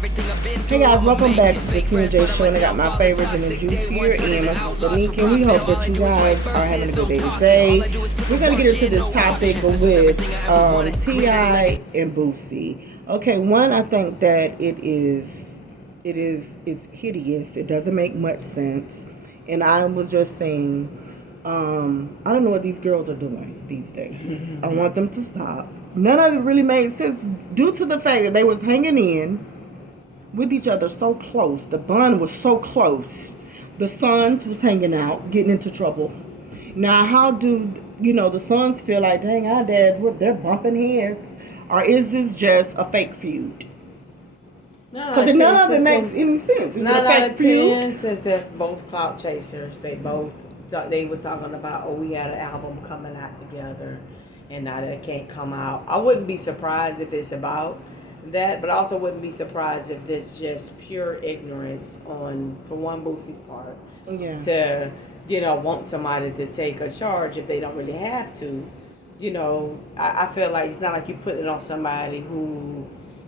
Hey guys, welcome back to the TNJ Show, and I got my favorites in the juice here, and my sister Nikki, and we hope that you guys are having a good day today. We're going to get into this topic with T.I. and Boosie. Okay, one, I think that it's hideous. It doesn't make much sense. And I was just saying, I don't know what these girls are doing these days. I want them to stop. None of it really made sense due to the fact that they was hanging in with each other so close. The bond was so close. The sons was hanging out, getting into trouble. Now, how do, the sons feel like, dang, our dads, they're bumping heads? Or is this just a fake feud? Because none of it makes any sense. It's 9 out of 10, since they're both clout chasers, they was talking about, we had an album coming out together, and now that it can't come out. I wouldn't be surprised if it's about that, but I also wouldn't be surprised if this just pure ignorance for one Boosie's part, to want somebody to take a charge if they don't really have to. I feel like it's not like you put it on somebody who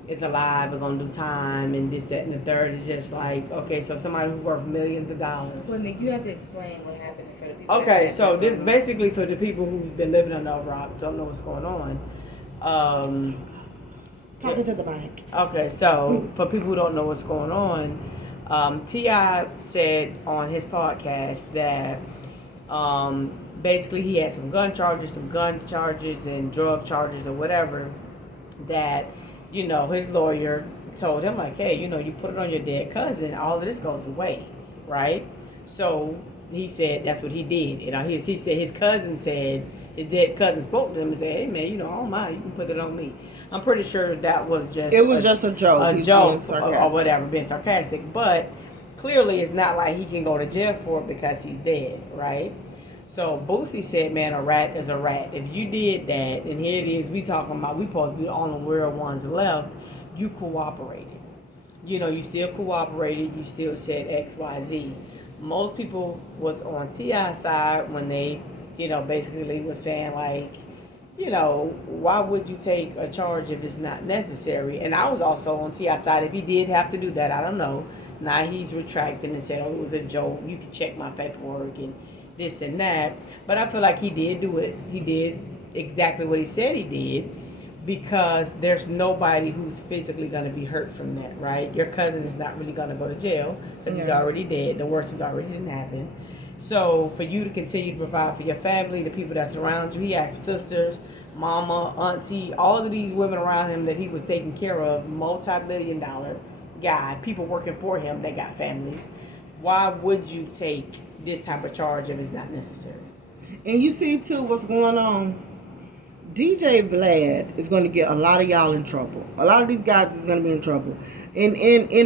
is alive and gonna do time and this, that, and the third. Is just like, okay, so somebody who's worth millions of dollars. Well, Nick, you have to explain what happened for the people. Okay, so this basically for the people who've been living under a rock, don't know what's going on. Talking to the mic. Okay, so for people who don't know what's going on, T.I. said on his podcast that basically he had some gun charges and drug charges or whatever, that, his lawyer told him, like, hey, you put it on your dead cousin, all of this goes away, right? So he said that's what he did. He said his dead cousin spoke to him and said, hey, man, I don't mind, you can put it on me. I'm pretty sure that was just just a joke. A joke or whatever, being sarcastic. But clearly it's not like he can go to jail for it because he's dead, right? So Boosie said, man, a rat is a rat. If you did that, and here it is, we talking about, we supposed to be the only real ones left, you cooperated. You still cooperated, you still said X, Y, Z. Most people was on T.I.'s side when they, basically was saying, like, why would you take a charge if it's not necessary? And I was also on T.I.'s side. If he did have to do that, I don't know. Now he's retracting and said, it was a joke. You can check my paperwork and this and that. But I feel like he did do it. He did exactly what he said he did, because there's nobody who's physically going to be hurt from that, right? Your cousin is not really going to go to jail because he's already dead. The worst has already didn't happen. So for you to continue to provide for your family, the people that surround you, he had sisters, mama, auntie, all of these women around him that he was taking care of, multi-million-dollar guy, people working for him that got families. Why would you take this type of charge if it's not necessary? And you see, too, what's going on. DJ Vlad is going to get a lot of y'all in trouble. A lot of these guys is going to be in trouble. And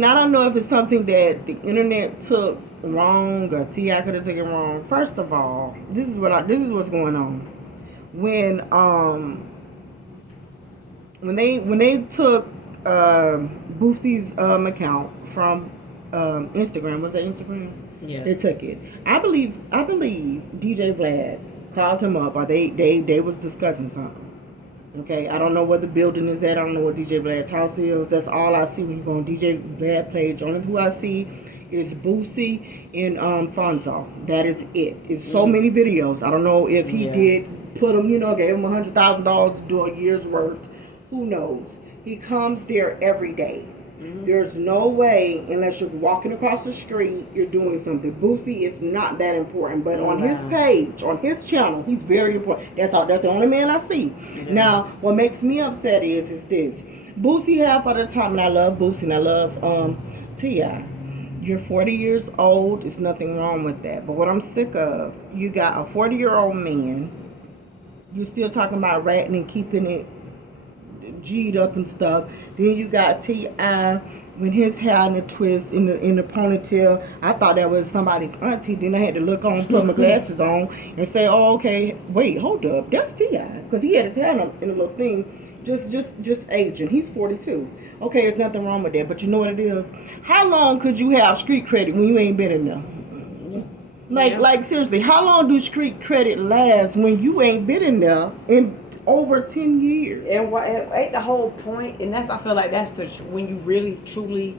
I don't know if it's something that the internet took wrong or T.I. could have taken wrong. First of all, this is what's going on. When they took Boosie's account from Instagram, was that Instagram? Yeah. They took it. I believe DJ Vlad called him up, or they was discussing something. Okay, I don't know where the building is at. I don't know what DJ Vlad's house is. That's all I see when you go on DJ Vlad page. Only who I see is Boosie and Fonzo. That is it. It's so many videos. I don't know if he did put them, gave him $100,000 to do a year's worth. Who knows? He comes there every day. There's no way, unless you're walking across the street, you're doing something. Boosie is not that important, but on his page, on his channel, he's very important. That's the only man I see. Now, what makes me upset is this. Boosie half of the time, and I love Boosie, and I love T.I. You're 40 years old. There's nothing wrong with that. But what I'm sick of, you got a 40-year-old man. You're still talking about ratting and keeping it G'd up and stuff. Then you got T.I. when his hair in a twist in the ponytail. I thought that was somebody's auntie. Then I had to look on, put my glasses on, and say, "Oh, okay. Wait, hold up. That's T.I." Because he had his hair in a little thing, just aging. He's 42. Okay, there's nothing wrong with that. But you know what it is? How long could you have street credit when you ain't been in there? Like seriously, how long do street credit last when you ain't been in there? And over 10 years. And ain't the whole point, and I feel like that's such, when you really truly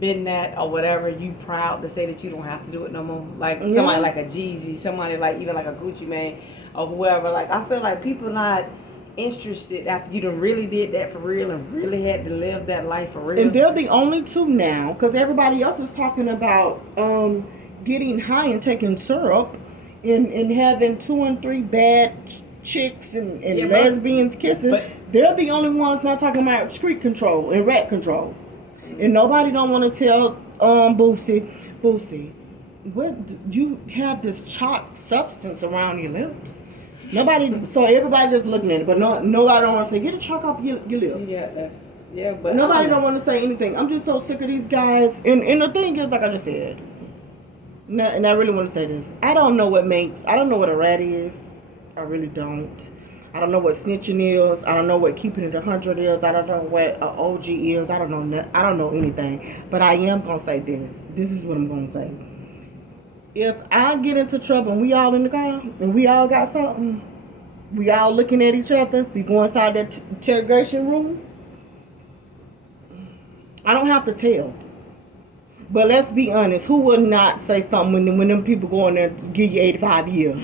been that or whatever, you proud to say that you don't have to do it no more. Like somebody like a Jeezy, somebody like even like a Gucci Mane or whoever. Like I feel like people not interested after you done really did that for real and really had to live that life for real. And they're the only two now, because everybody else is talking about getting high and taking syrup and having 2 and 3 bad chicks and lesbians kissing. But they're the only ones not talking about street control and rat control. And nobody don't want to tell Boosie, what you have this chalk substance around your lips. Nobody, so everybody just looking at it, but nobody don't want to say, get the chalk off your lips. Yeah, but nobody don't want to say anything. I'm just so sick of these guys. And the thing is, like I just said, and I really want to say this, I don't know what a rat is. I really don't. I don't know what snitching is. I don't know what keeping it 100 is. I don't know what an OG is. I don't know anything. But I am gonna say this. This is what I'm gonna say. If I get into trouble and we all in the car and we all got something, we all looking at each other, we go inside that interrogation room, I don't have to tell. But let's be honest, who would not say something when them people go in there to give you 85 years?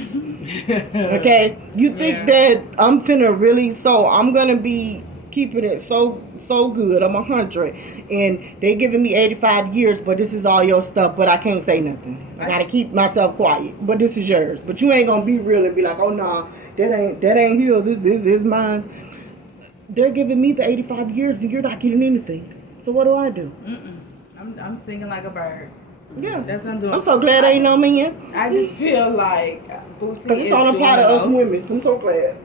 Okay? You think that I'm going to be keeping it so good, I'm 100, and they giving me 85 years, but this is all your stuff, but I can't say nothing. I got to keep myself quiet, but this is yours. But you ain't going to be real and be like, oh, nah, that ain't his, this is mine. They're giving me the 85 years, and you're not getting anything. So what do I do? I'm singing like a bird. Yeah, that's what I'm doing. I'm so glad ain't no man. I just feel like Boosie Because it's on a part of us women. I'm so glad.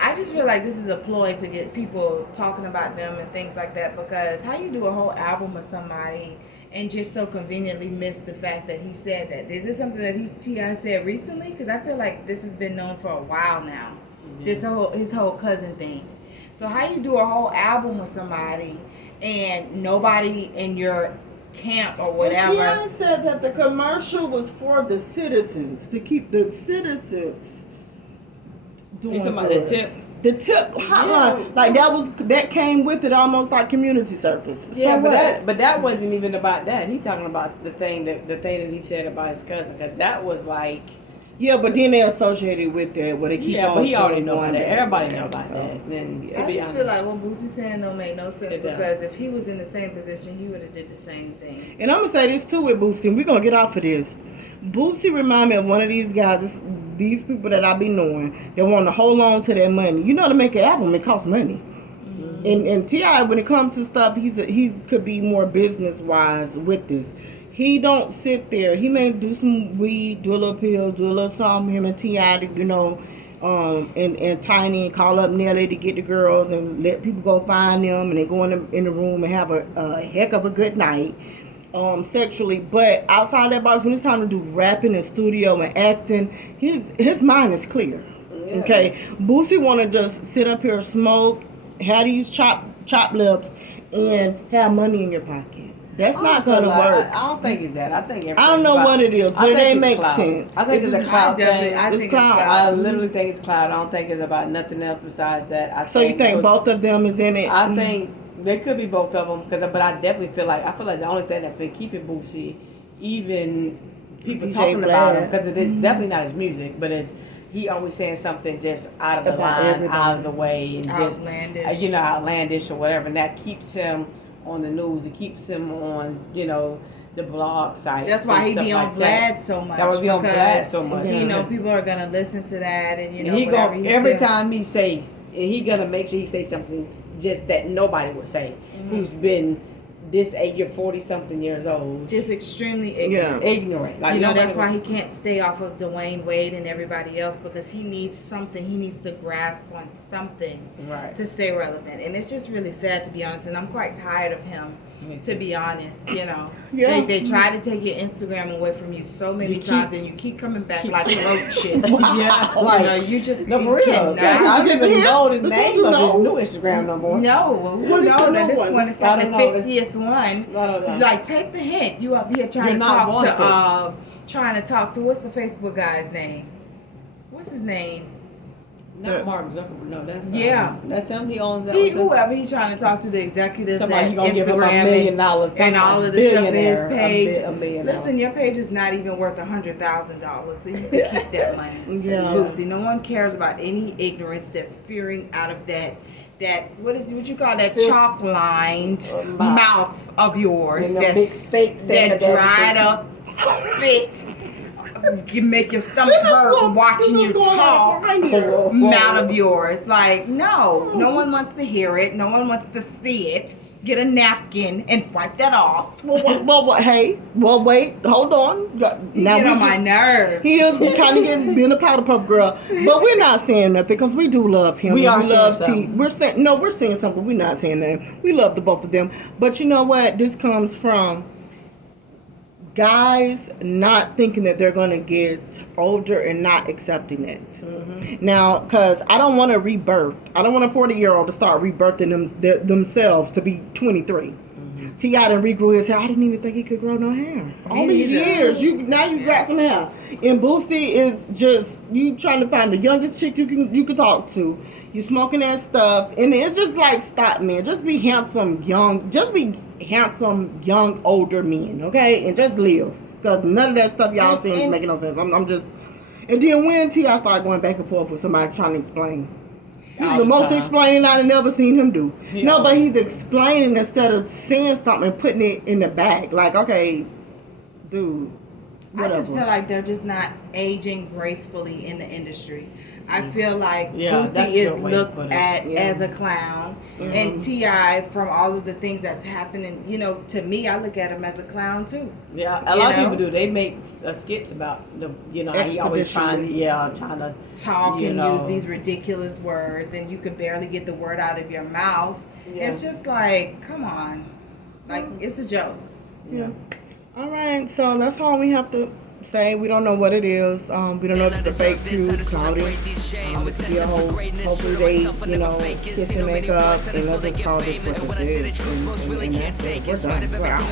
I just feel like this is a ploy to get people talking about them and things like that, because how you do a whole album of somebody and just so conveniently miss the fact that he said that? Is this something that T.I. said recently? Because I feel like this has been known for a while now. Yeah. His whole cousin thing. So how you do a whole album with somebody and nobody in your camp or whatever. T.I. said that the commercial was for the citizens, to keep the citizens doing the tip. The tip hotline, like that came with it, almost like community service. Yeah, but that wasn't even about that. He's talking about the thing that he said about his cousin, because that was like. Yeah, but then they associated with that. Where they keep but he already know about that. Everybody know about that. Then I just feel like what Boosie's saying don't make no sense, because if he was in the same position, he would have did the same thing. And I'm gonna say this too with Boosie, and we're gonna get off of this. Boosie remind me of one of these guys, these people that I be knowing, that want to hold on to their money. You know, to make an album, it costs money. Mm-hmm. And T.I., when it comes to stuff, he could be more business wise with this. He don't sit there. He may do some weed, do a little pills, do a little something. Him and T.I., you know, and Tiny, and call up Nelly to get the girls and let people go find them, and they go in the room and have a heck of a good night, sexually. But outside that box, when it's time to do rapping and studio and acting, his mind is clear. Yeah. Okay, Boosie want to just sit up here, smoke, have these chopped lips, and have money in your pocket. That's not gonna work. I don't think it's that. I don't know what it is, but it ain't make sense. I think it's a cloud thing. It's cloud. I literally think it's cloud. I don't think it's about nothing else besides that. So you think both of them is in it? I think they could be both of them, but I definitely feel like the only thing that's been keeping Boosie, even people DJ talking about him, because it's definitely not his music, but it's. He always saying something just out of the line, out of the way, and outlandish. just outlandish or whatever, and that keeps him on the news. It keeps him on, the blog site. That's why he be on Vlad so much. That would be on Vlad so much. People are gonna listen to that, and every time he says, he gonna make sure he say something just that nobody would say. Mm-hmm. Who's been this 40-something years old, just extremely ignorant. Ignorant. Like, that's why he can't stay off of Dwayne Wade and everybody else, because he needs something. He needs to grasp on something to stay relevant. And it's just really sad, to be honest. And I'm quite tired of him, to be honest. They try to take your Instagram away from you so many times, and you keep coming back like roaches. You just for real. I don't even know the name of his new Instagram no more. No, who knows? At this point, it's like the 50th one. Like, take the hint. You up here trying to talk to what's the Facebook guy's name? What's his name? Not Mark Zuckerberg. No, that's Yeah. That's him. He owns that. one too. Whoever he's trying to talk to, the executives Talking at about you gonna give him $1 Instagram million and all of the stuff in his page. $1 million. Listen, your page is not even worth $100,000, so you can keep that money. Yeah. Boosie, no one cares about any ignorance that's spewing out of that what you call that chalk lined mouth of yours, And them that big fake that Santa dried Claus. up spit. You make your stomach hurt watching you talk. Mouth of yours. Like, no one wants to hear it. No one wants to see it. Get a napkin and wipe that off. Well, wait, hold on. Now Get on my nerves. He is kind of being a powder puff girl, but we're not saying nothing because we do love him. We are saying love something. We're saying something. We're not saying that. We love the both of them, but you know what? This comes from guys not thinking that they're gonna get older and not accepting it. Mm-hmm. Now, because I don't want to rebirth. I don't want a 40-year-old to start rebirthing themselves to be 23. Mm-hmm. T.I. done regrew his hair. I didn't even think he could grow no hair. All these neither. years, now you got some hair. And Boosie is just you trying to find the youngest chick you can talk to. You smoking that stuff, and it's just like, stop, man. Just be handsome, young. Just be handsome, young, older men, okay? And just live, because none of that stuff y'all saying is making no sense. I'm just. And then when T.I. started going back and forth with somebody trying to explain. This is the most explaining I've never seen him do. Yeah. No, but he's explaining instead of saying something and putting it in the bag. Like, okay, dude, whatever. I just feel like they're just not aging gracefully in the industry. I feel like Boosie is looked at as a clown, and T.I., from all of the things that's happening, to me, I look at him as a clown too. Yeah, a lot of people do. They make skits about how he always trying to talk and use these ridiculous words, and you can barely get the word out of your mouth. Yeah. It's just like, come on, like it's a joke. Yeah. All right, so that's all we have to say. We don't know what it is. We don't know if it's a fake news, cloudy. Hopefully they, kiss and make up, and others call this what it is. And that's it. We're done. We're out.